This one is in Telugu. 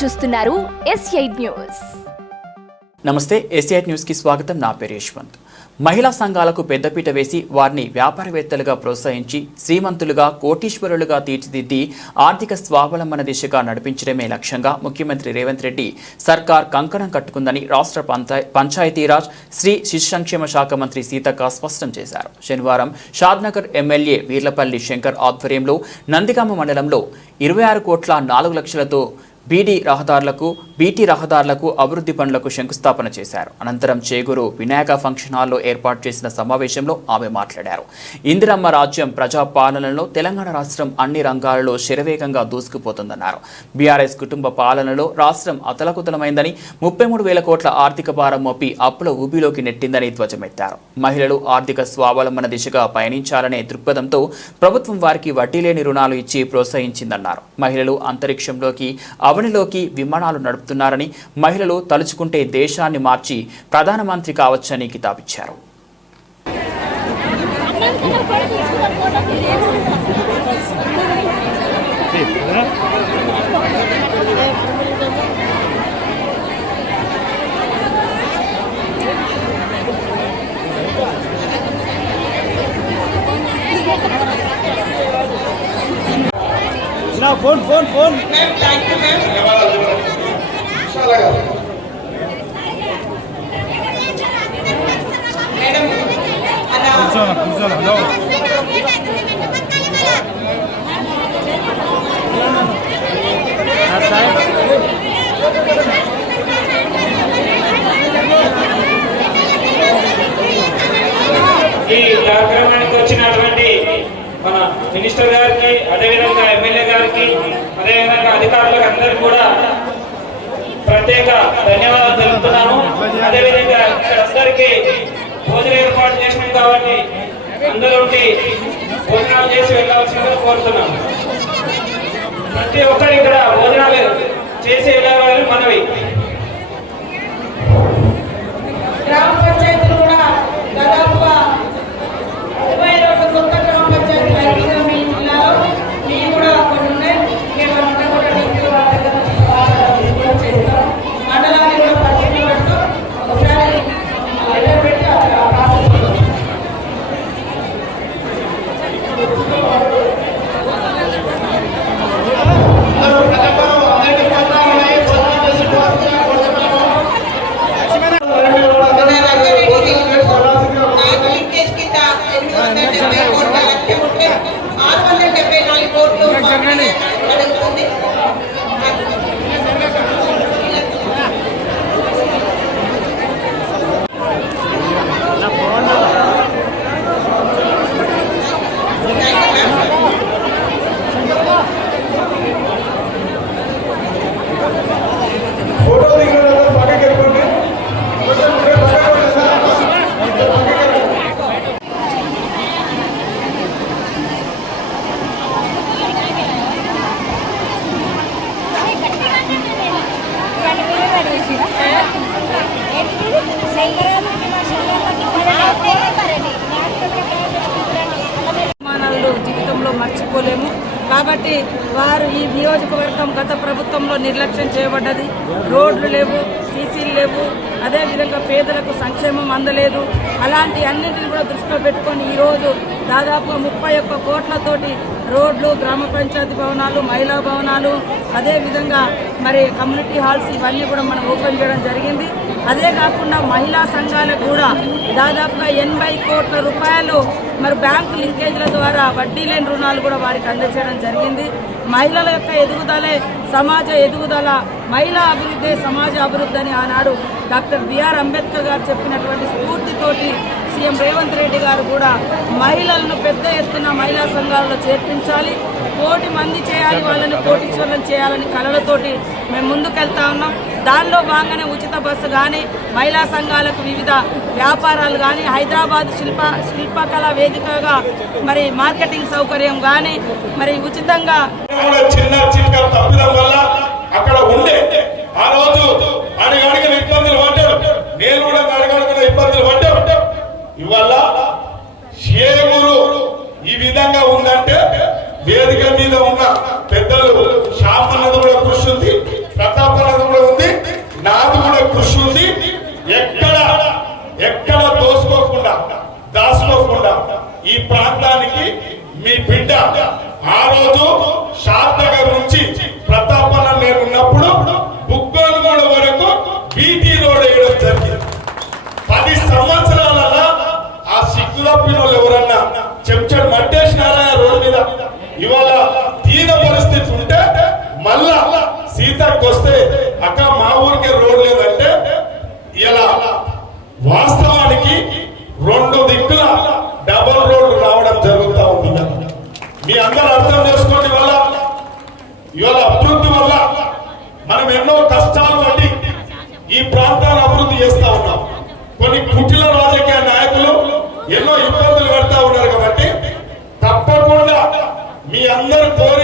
చూస్తున్నారు న్యూస్ నమస్తే ఎస్ఐట్ న్యూస్కి స్వాగతం. నా పేరు యశ్వంత్. మహిళా సంఘాలకు పెద్దపీట వేసి వారిని వ్యాపారవేత్తలుగా ప్రోత్సహించి శ్రీమంతులుగా కోటీశ్వరులుగా తీర్చిదిద్ది ఆర్థిక స్వావలంబన దిశగా నడిపించడమే లక్ష్యంగా ముఖ్యమంత్రి రేవంత్ రెడ్డి సర్కార్ కంకణం కట్టుకుందని రాష్ట్ర పంచాయతీరాజ్ శ్రీ శిశు సంక్షేమ శాఖ మంత్రి సీతక్క స్పష్టం చేశారు. శనివారం షాద్నగర్ ఎమ్మెల్యే వీర్లపల్లి శంకర్ ఆధ్వర్యంలో నందిగామ మండలంలో ఇరవై ఆరు కోట్ల నాలుగు లక్షలతో బీడీ రహదారులకు బీటీ రహదారులకు అభివృద్ధి పనులకు శంకుస్థాపన చేశారు. అనంతరం చేగూరు వినాయక ఫంక్షన్ హాల్లో ఏర్పాటు చేసిన సమావేశంలో ఆమె మాట్లాడారు. ఇందిరమ్మ రాజ్యం ప్రజా పాలనలో తెలంగాణ రాష్ట్రం అన్ని రంగాలలో శరవేగంగా దూసుకుపోతుందన్నారు. బీఆర్ఎస్ కుటుంబ పాలనలో రాష్ట్రం అతలకుతలమైందని ముప్పై మూడు వేల కోట్ల ఆర్థిక భారం మోపి అప్పుల ఊబిలోకి నెట్టిందని ధ్వజమెత్తారు. మహిళలు ఆర్థిక స్వావలంబన దిశగా పయనించాలనే దృక్పథంతో ప్రభుత్వం వారికి వడ్డీ లేని రుణాలు ఇచ్చి ప్రోత్సహించిందన్నారు. మహిళలు అంతరిక్షంలోకి అవనిలోకి విమానాలు నడుపుతున్నారని మహిళలు తలుచుకుంటే దేశాన్ని మార్చి ప్రధానమంత్రి కావచ్చని కితాబిచ్చారు. నా ఫోన్ ఫోన్ ఫోన్ కూర్చోనా కూర్చోనా హలో ఈ కార్యక్రమానికి వచ్చినటువంటి మన మినిస్టర్ గారికి అదేవిధంగా ఎమ్మెల్యే గారికి అదేవిధంగా అధికారులకు అందరికీ కూడా ప్రత్యేక ధన్యవాదాలు తెలుపుతున్నాను. అదేవిధంగా ఇక్కడ అందరికీ భోజనం ఏర్పాటు చేసినాం కాబట్టి అందరూ ఉండి భోజనాలు చేసి వెళ్ళవలసిందిగా కోరుతున్నాను ప్రతి ఒక్కరు ఇక్కడ భోజనాలు చేసి వెళ్ళాలని మనవి. గ్రామ La కాబట్టి వారు ఈ నియోజకవర్గం గత ప్రభుత్వంలో నిర్లక్ష్యం చేయబడ్డది. రోడ్లు లేవు సీసీలు లేవు. అదేవిధంగా పేదలకు సంక్షేమం అందలేదు. అలాంటి అన్నింటిని కూడా దృష్టిలో పెట్టుకొని ఈరోజు దాదాపుగా ముప్పై ఒక్క కోట్లతోటి రోడ్లు గ్రామ పంచాయతీ భవనాలు మహిళా భవనాలు అదేవిధంగా మరి కమ్యూనిటీ హాల్స్ ఇవన్నీ కూడా మనం ఓపెన్ చేయడం జరిగింది. అదే కాకుండా మహిళా సంఘాలకు కూడా దాదాపుగా ఎనభై కోట్ల రూపాయలు మరి బ్యాంకు లింకేజ్ల ద్వారా వడ్డీ లేని రుణాలు కూడా వారికి అందజేయడం జరిగింది. మహిళల యొక్క ఎదుగుదలే సమాజ ఎదుగుదల మహిళా అభివృద్ధి సమాజ అభివృద్ధి అని ఆనాడు డాక్టర్ బిఆర్ అంబేద్కర్ గారు చెప్పినటువంటి స్ఫూర్తితోటి సీఎం రేవంత్ రెడ్డి గారు కూడా మహిళలను పెద్ద ఎత్తున మహిళా సంఘాలలో చేర్పించాలి కోటి మంది చేయాలి వాళ్ళని కోటీశ్వరులను చేయాలని కళలతోటి మేము ముందుకెళ్తా ఉన్నాం. దానిలో భాగంగానే ఉచిత బస్సు కానీ మహిళా సంఘాలకు వివిధ వ్యాపారాలు కానీ హైదరాబాద్ శిల్ప శిల్పకళా వేదికగా మరి మార్కెటింగ్ సౌకర్యం కానీ మరి ఉచితంగా చిన్న ఉందంటే వేదిక మీద ఉన్న పెద్దలు శాపనది కూడా కృషి ఉంది ప్రతాపనది కూడా ఉంది నాది కూడా కృషి ఉంది. ఎక్కడ ఎక్కడ దోసుకోకుండా దాసుకోకుండా ఈ ప్రాంతానికి మీ బిడ్డ ఆ రోజు షాద్ నగర్ నుంచి ప్రతాపన నేను ఉన్నప్పుడు బుగ్గోనుగూడ వరకు బీటీ రోడ్ వేయడం జరిగింది. పది సంవత్సరాల ఆ సిగ్గులప్పిన ఎవరన్నా చెంచ ఇవాళ ఈయన పరిస్థితి ఉంటే మళ్ళా సీతకు వస్తే అక్క మా ఊరికే రోడ్ లేదంటే ఇలా వాస్తవానికి రెండు దిక్కు డబల్ రోడ్డు రావడం జరుగుతా ఉంది ఇవాళ. మీ అందరూ అర్థం చేసుకోండి వల్ల ఇవాళ అభివృద్ధి వల్ల మనం ఎన్నో కష్టాలు పడి ఈ ప్రాంతాన్ని అభివృద్ధి చేస్తా ఉన్నాం కొన్ని కుటిల రాజకీయ నాయకులు ఎన్నో ఇబ్బందులు పెడతా ఉన్నారు కాబట్టి తప్పకుండా మీ అందరు కోరే